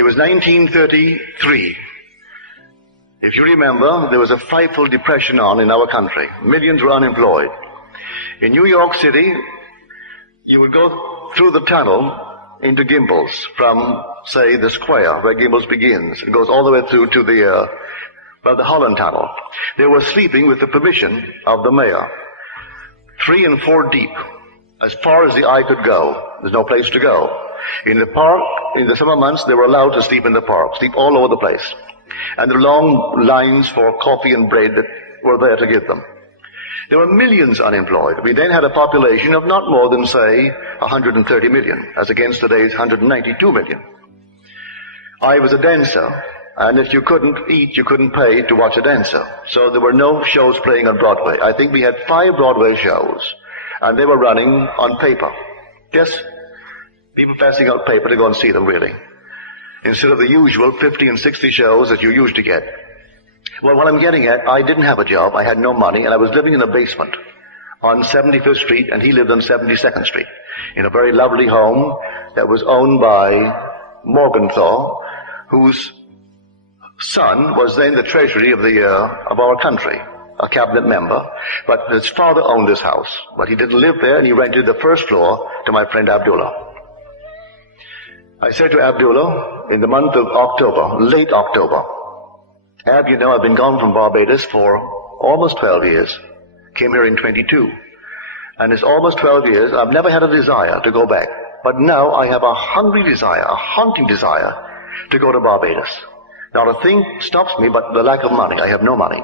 It was 1933. If you remember, there was a frightful depression on in our country. Millions were unemployed. In New York City, you would go through the tunnel into Gimbels from, say, the square where Gimbels begins. It goes all the way through to the Holland Tunnel. They were sleeping with the permission of the mayor. 3 and 4 deep, as far as the eye could go. There's no place to go. In the park, in the summer months, they were allowed to sleep in the park, sleep all over the place. And there were long lines for coffee and bread that were there to give them. There were millions unemployed. We then had a population of not more than, say, 130 million, as against today's 192 million. I was a dancer, and if you couldn't eat, you couldn't pay to watch a dancer. So there were no shows playing on Broadway. I think we had 5 Broadway shows, and they were running on paper. Just people passing out paper to go and see them, really, instead of the usual 50 and 60 shows that you usually get. Well, what I'm getting at, I didn't have a job, I had no money, and I was living in a basement on 75th Street, and he lived on 72nd Street, in a very lovely home that was owned by Morgenthau, whose son was then the treasury of our country, a cabinet member, but his father owned this house, but he didn't live there, and he rented the first floor to my friend Abdullah. I said to Abdullah in the month of October, late October, Ab, you know, I've been gone from Barbados for almost 12 years. Came here in 22. And it's almost 12 years, I've never had a desire to go back. But now I have a hungry desire, a haunting desire to go to Barbados. Not a thing stops me but the lack of money. I have no money.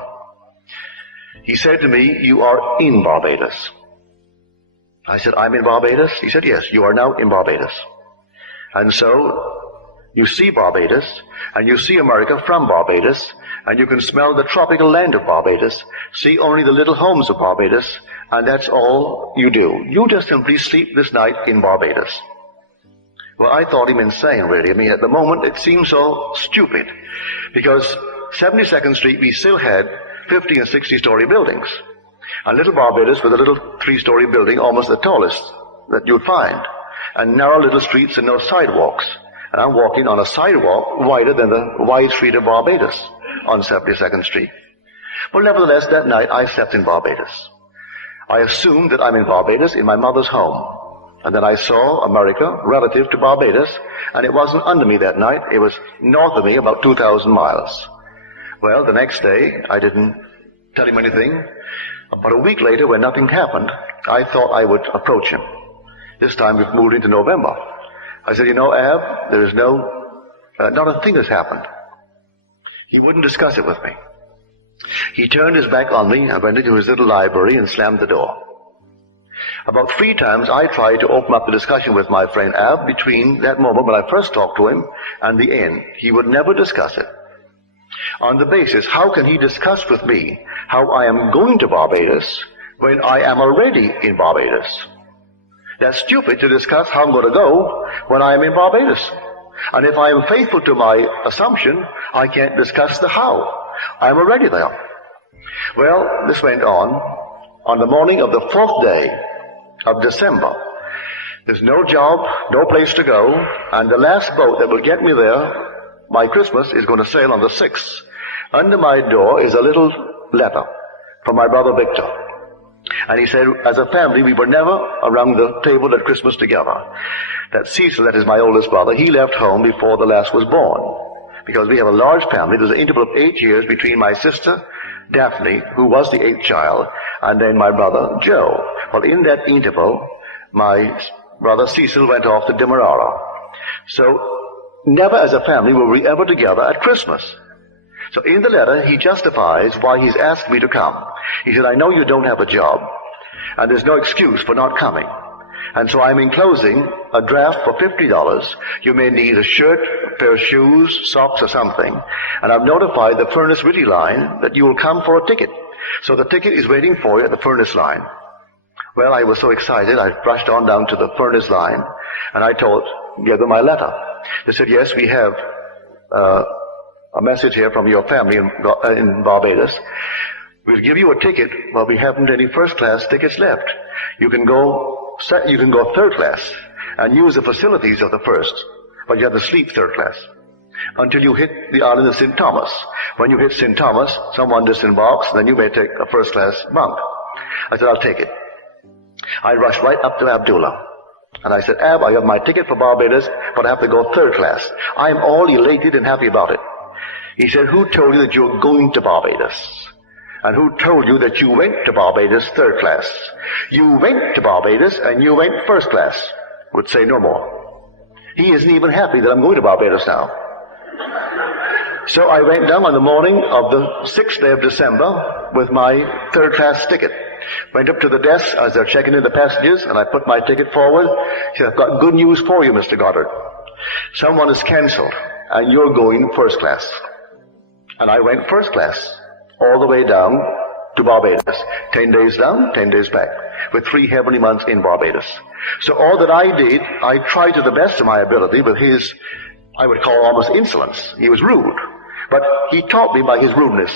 He said to me, you are in Barbados. I said, I'm in Barbados? He said, yes, you are now in Barbados. And so, you see Barbados, and you see America from Barbados, and you can smell the tropical land of Barbados, see only the little homes of Barbados, and that's all you do. You just simply sleep this night in Barbados. Well, I thought him insane, really. I mean, at the moment, it seemed so stupid, because 72nd Street, we still had 50 and 60-story buildings. And little Barbados was a little 3-story building, almost the tallest that you'd find, and narrow little streets and no sidewalks. And I'm walking on a sidewalk wider than the wide street of Barbados on 72nd Street. But nevertheless, that night I slept in Barbados. I assumed that I'm in Barbados in my mother's home. And then I saw America relative to Barbados, and it wasn't under me that night. It was north of me, about 2,000 miles. Well, the next day, I didn't tell him anything. But a week later, when nothing happened, I thought I would approach him. This time we've moved into November. I said, you know, Ab, there is not a thing has happened. He wouldn't discuss it with me. He turned his back on me and went into his little library and slammed the door. About 3 times I tried to open up the discussion with my friend Ab between that moment when I first talked to him and the end. He would never discuss it. On the basis, how can he discuss with me how I am going to Barbados when I am already in Barbados? That's stupid to discuss how I'm going to go when I am in Barbados. And if I am faithful to my assumption, I can't discuss the how. I'm already there. Well, this went on the morning of the 4th day of December. There's no job, no place to go, and the last boat that will get me there by Christmas is going to sail on the 6th. Under my door is a little letter from my brother Victor. And he said, as a family, we were never around the table at Christmas together. That Cecil, that is my oldest brother, he left home before the last was born. Because we have a large family, there's an interval of 8 years between my sister, Daphne, who was the 8th child, and then my brother, Joe. Well, in that interval, my brother Cecil went off to Demerara. So, never as a family were we ever together at Christmas. So in the letter, he justifies why he's asked me to come. He said, I know you don't have a job, and there's no excuse for not coming. And so I'm enclosing a draft for $50. You may need a shirt, a pair of shoes, socks, or something. And I've notified the Furnace Whitty line that you will come for a ticket. So the ticket is waiting for you at the Furnace line. Well, I was so excited, I rushed on down to the Furnace line, and I gave them my letter. They said, yes, we have a message here from your family in Barbados. We'll give you a ticket, but we haven't any first-class tickets left. You can go third class and use the facilities of the first, but you have to sleep third class. until you hit the island of St. Thomas. When you hit St. Thomas, someone disembarks, then you may take a first-class bunk. I said, I'll take it. I rushed right up to Abdullah. And I said, Ab, I have my ticket for Barbados, but I have to go third class. I am all elated and happy about it. He said, who told you that you're going to Barbados? And who told you that you went to Barbados third class? You went to Barbados and you went first class. Would say no more. He isn't even happy that I'm going to Barbados now. So I went down on the morning of the 6th day of December with my third class ticket. Went up to the desk as they're checking in the passengers, and I put my ticket forward. He said, I've got good news for you, Mr. Goddard. Someone has cancelled, and you're going first class. And I went first class, all the way down to Barbados. 10 days down, 10 days back, with 3 heavenly months in Barbados. So all that I did, I tried to the best of my ability with his, I would call almost insolence. He was rude. But he taught me by his rudeness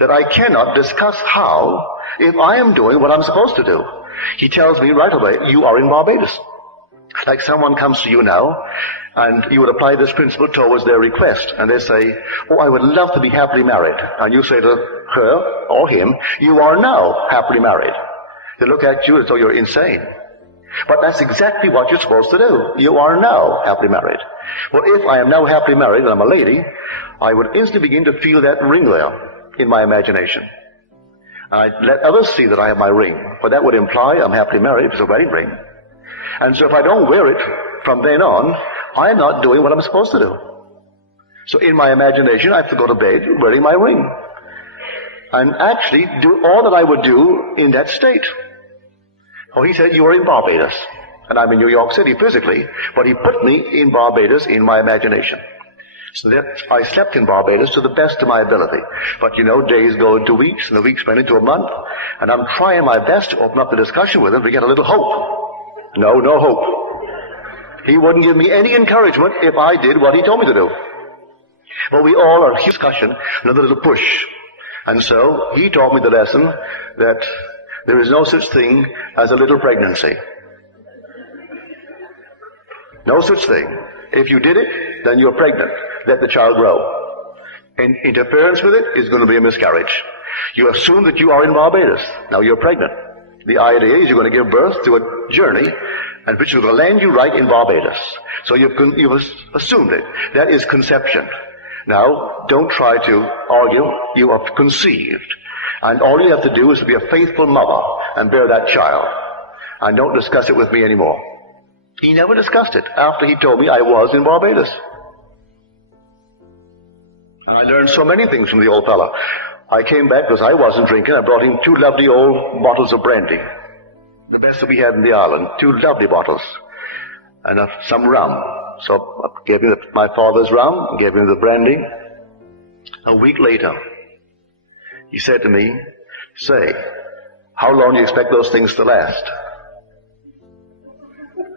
that I cannot discuss how if I am doing what I'm supposed to do. He tells me right away, you are in Barbados. Like someone comes to you now, and you would apply this principle towards their request, and they say, oh, I would love to be happily married. And you say to her or him, you are now happily married. They look at you as though you're insane. But that's exactly what you're supposed to do. You are now happily married. Well, if I am now happily married and I'm a lady, I would instantly begin to feel that ring there in my imagination. And I let others see that I have my ring, for that would imply I'm happily married if it's a wedding ring. And so if I don't wear it from then on, I'm not doing what I'm supposed to do. So in my imagination, I have to go to bed wearing my ring. And actually do all that I would do in that state. Oh, he said, you are in Barbados. And I'm in New York City physically, but he put me in Barbados in my imagination. So that I slept in Barbados to the best of my ability. But you know, days go into weeks, and the weeks went into a month, and I'm trying my best to open up the discussion with him to get a little hope. No hope. He wouldn't give me any encouragement if I did what he told me to do. Well, we all are in discussion, another little push. And so he taught me the lesson that there is no such thing as a little pregnancy. No such thing. If you did it, then you're pregnant. Let the child grow. And interference with it is going to be a miscarriage. You assume that you are in Barbados. Now you're pregnant. The idea is you're going to give birth to a journey and which is going to land you right in Barbados. So you've assumed it. That is conception. Now, don't try to argue. You have conceived. And all you have to do is to be a faithful mother and bear that child. And don't discuss it with me anymore. He never discussed it after he told me I was in Barbados. And I learned so many things from the old fellow. I came back because I wasn't drinking. I brought him 2 lovely old bottles of brandy. The best that we had in the island. 2 lovely bottles. And some rum. So I gave him my father's rum, gave him the brandy. A week later, he said to me, say, how long do you expect those things to last?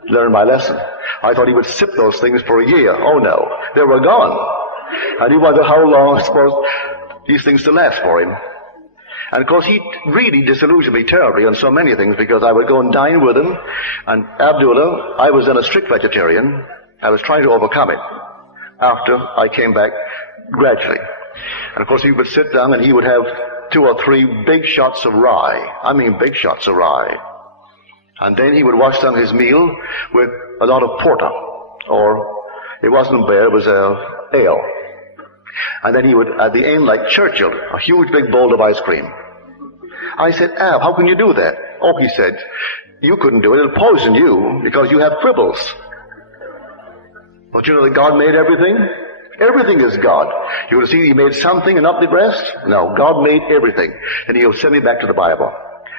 Learn my lesson. I thought he would sip those things for a year. Oh no, they were gone. And he wondered how long I suppose these things to last for him. And of course he really disillusioned me terribly on so many things because I would go and dine with him. And Abdullah, I was then a strict vegetarian. I was trying to overcome it after I came back gradually. And of course he would sit down and he would have 2 or 3 big shots of rye. I mean big shots of rye. And then he would wash down his meal with a lot of porter. Or it wasn't beer, it was ale. And then he would, at the end, like Churchill, a huge big bowl of ice cream. I said, Ab, how can you do that? Oh, he said, you couldn't do it. It'll poison you because you have quibbles. Don't you know that God made everything? Everything is God. You will see he made something and not the rest? No, God made everything. And he'll send me back to the Bible.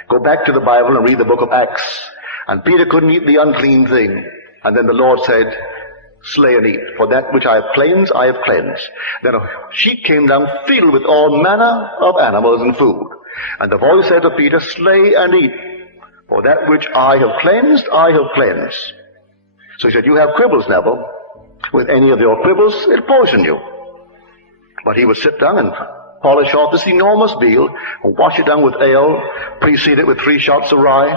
Go back to the Bible and read the book of Acts. And Peter couldn't eat the unclean thing. And then the Lord said, slay and eat. For that which I have cleansed, I have cleansed. Then a sheet came down filled with all manner of animals and food. And the voice said to Peter, slay and eat. For that which I have cleansed, I have cleansed. So he said, you have quibbles, Neville. With any of your quibbles, it'll poison you. But he would sit down and polish off this enormous meal and wash it down with ale, precede it with 3 shots of rye.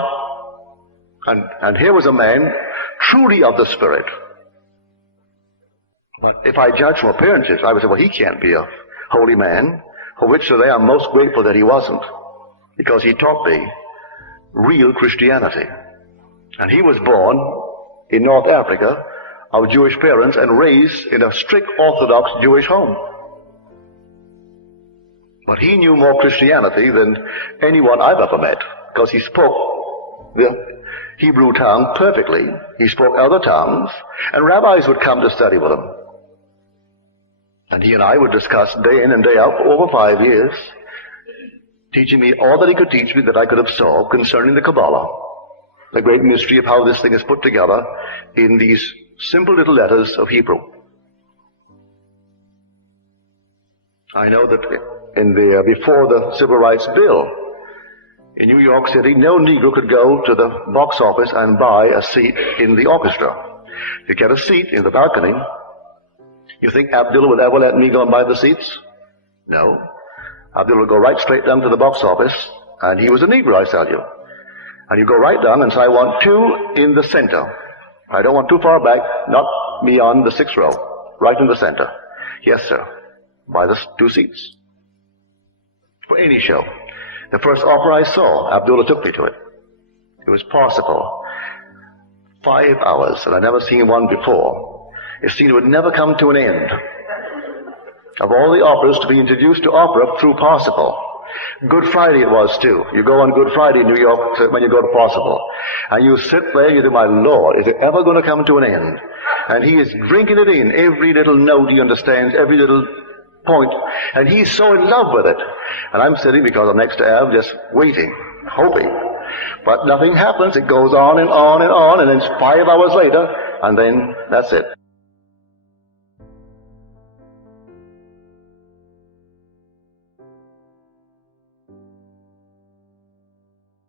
And here was a man truly of the Spirit. But if I judge from appearances, I would say, well, he can't be a holy man, for which today I'm most grateful that he wasn't, because he taught me real Christianity. And he was born in North Africa of Jewish parents and raised in a strict Orthodox Jewish home. But he knew more Christianity than anyone I've ever met, because he spoke the Hebrew tongue perfectly. He spoke other tongues, and rabbis would come to study with him. And he and I would discuss day in and day out for over 5 years, teaching me all that he could teach me that I could absorb concerning the Kabbalah, the great mystery of how this thing is put together in these simple little letters of Hebrew. I know that before the Civil Rights Bill in New York City, no Negro could go to the box office and buy a seat in the orchestra. To get a seat in the balcony, you think Abdullah would ever let me go and buy the seats? No. Abdullah would go right straight down to the box office, and he was a Negro, I tell you. And you go right down and say, I want two in the center. I don't want too far back, not beyond the 6th row, right in the center. Yes, sir. Buy the 2 seats. For any show. The first opera I saw, Abdullah took me to it. It was Parsifal. 5 hours, and I'd never seen one before. It seemed it would never come to an end. Of all the operas to be introduced to opera through Parsifal. Good Friday it was too. You go on Good Friday in New York when you go to Parsifal. And you sit there and you think, my Lord, is it ever going to come to an end? And he is drinking it in. Every little note he understands, every little point. And he's so in love with it. And I'm sitting, because I'm next to Ab, just waiting, hoping. But nothing happens. It goes on and on and on. And then 5 hours later, and then that's it.